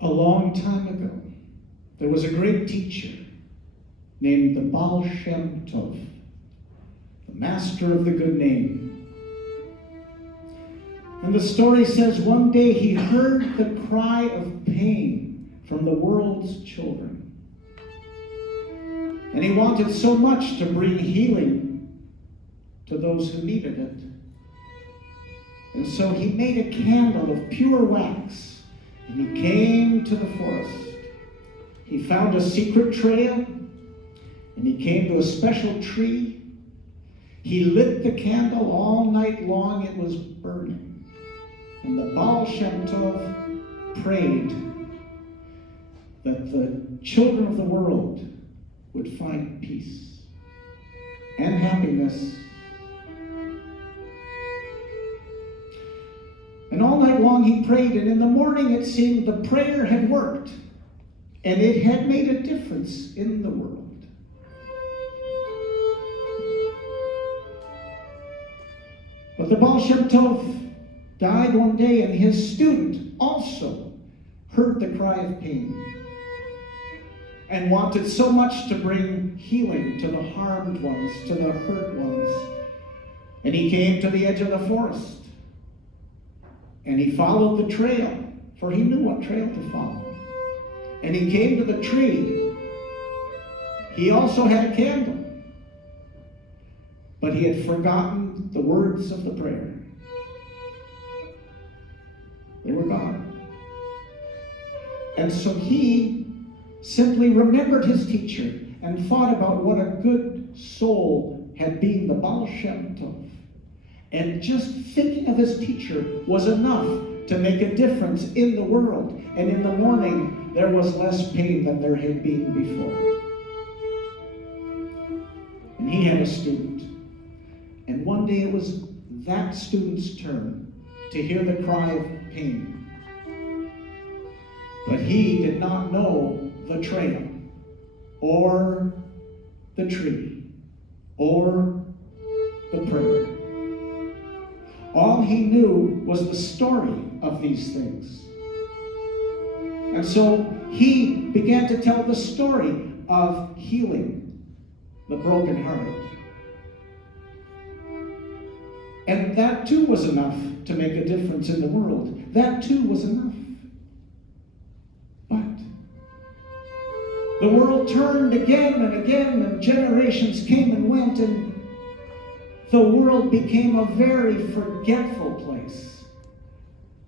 A long time ago, there was a great teacher named the Baal Shem Tov, the master of the good name. And the story says one day he heard the cry of pain from the world's children. And he wanted so much to bring healing to those who needed it. And so he made a candle of pure wax. And he came to the forest. He found a secret trail, and he came to a special tree. He lit the candle all night long. It was burning. And the Baal Shem Tov prayed that the children of the world would find peace and happiness. And all night long he prayed, and in the morning it seemed the prayer had worked, and it had made a difference in the world. But the Baal Shem Tov died one day, and his student also heard the cry of pain and wanted so much to bring healing to the harmed ones, to the hurt ones. And he came to the edge of the forest. And he followed the trail, for he knew what trail to follow. And he came to the tree. He also had a candle, but he had forgotten the words of the prayer. They were gone. And so he simply remembered his teacher and thought about what a good soul had been the Baal Shem Tov. And just thinking of his teacher was enough to make a difference in the world. And in the morning, there was less pain than there had been before. And he had a student. And one day it was that student's turn to hear the cry of pain. But he did not know the trail, or the tree, or the prayer. All he knew was the story of these things. And so he began to tell the story of healing the brokenhearted. And that too was enough to make a difference in the world. That too was enough. But the world turned again and again, and generations came and went, and the world became a very forgetful place.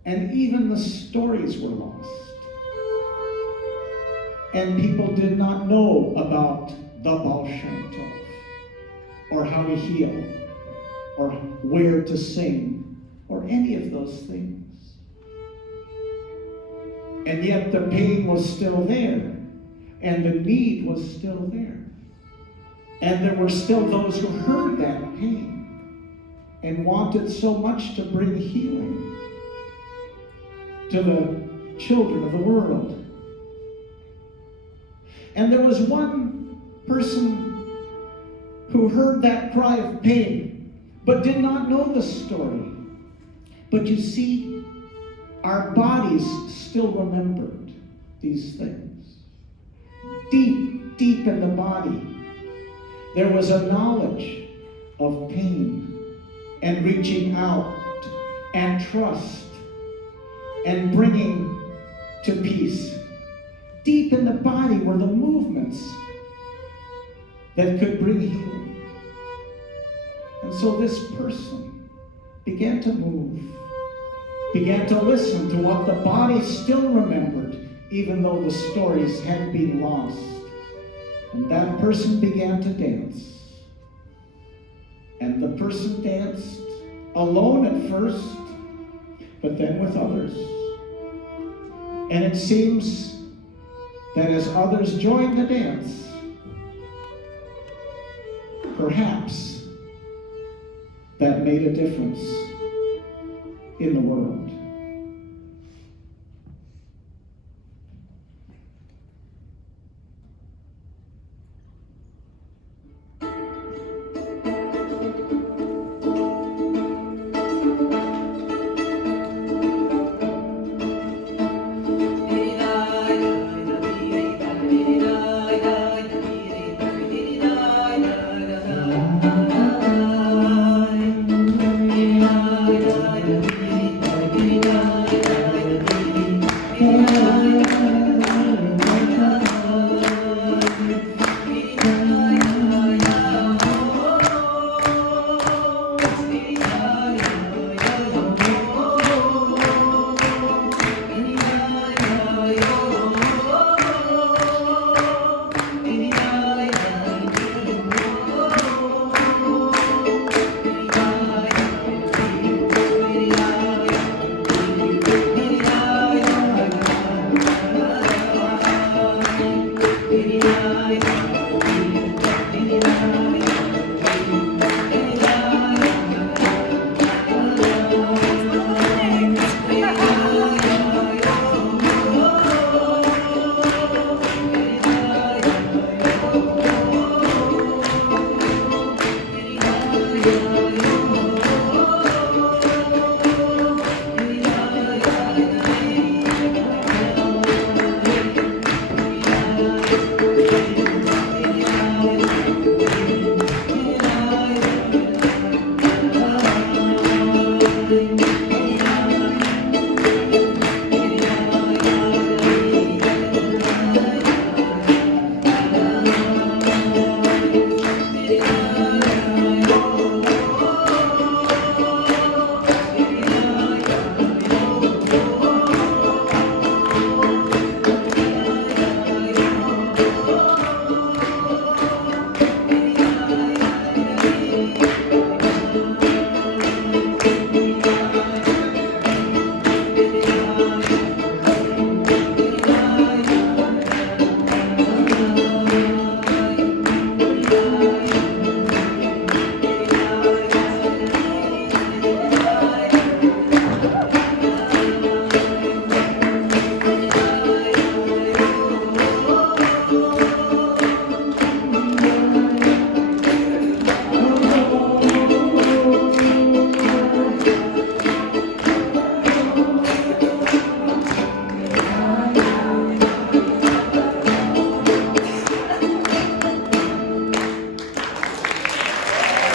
And even the stories were lost. And people did not know about the Baal Shem Tov, or how to heal, or where to sing, or any of those things. And yet the pain was still there, and the need was still there. And there were still those who heard that pain and wanted so much to bring healing to the children of the world. And there was one person who heard that cry of pain, but did not know the story. But you see, our bodies still remembered these things. Deep, deep in the body, there was a knowledge of pain and reaching out and trust and bringing to peace. Deep in the body were the movements that could bring healing. And so this person began to move, began to listen to what the body still remembered, even though the stories had been lost. And that person began to dance. And the person danced alone at first, but then with others. And it seems that as others joined the dance, perhaps that made a difference in the world.